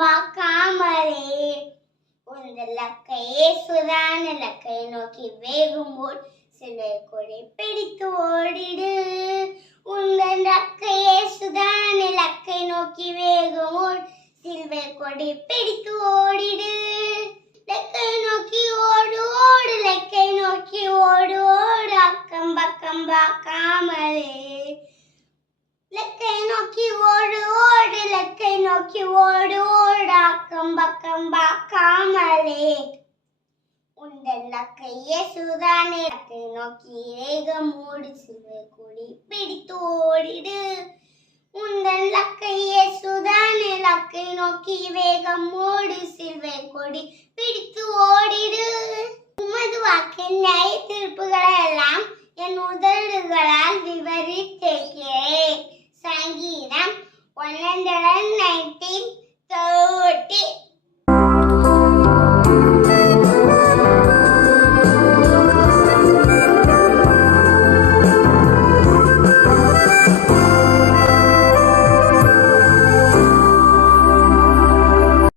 பார்க்காமலே உங்கள் லக்கையே சுதான லக்கை நோக்கி வேகும் போல் சிலை கொடி பிடித்து ஓடிடு. உங்கள் லக்கையே சுதான லக்கை நோக்கி வேகும் போல் சில்வை கொடி பிடித்து ஓடிடு. லக்கை நோக்கி ஓடு ஓடு, லக்கை நோக்கி ஓடு ஓடு, அக்கம் பக்கம் பார்க்காமலே. லக்கை நோக்கி ஓடு ஓடு, லக்கை நோக்கி ஓடு ஓடு, அக்கம் பக்கம் பார்க்காமலே உந்தன் லக்கையே சுதானே லக்கை நோக்கி வேகம் ஓடு சில்வை கொடி பிடித்து ஓடிடு. உந்தன் லக்கையே சுதானே லக்கை நோக்கி வேகம் ஓடு சில்வை கொடி பிடித்து ஓடிடு. உமது வாக்கின் நியாய தீர்ப்புகளை எல்லாம் என் உதடுகளால்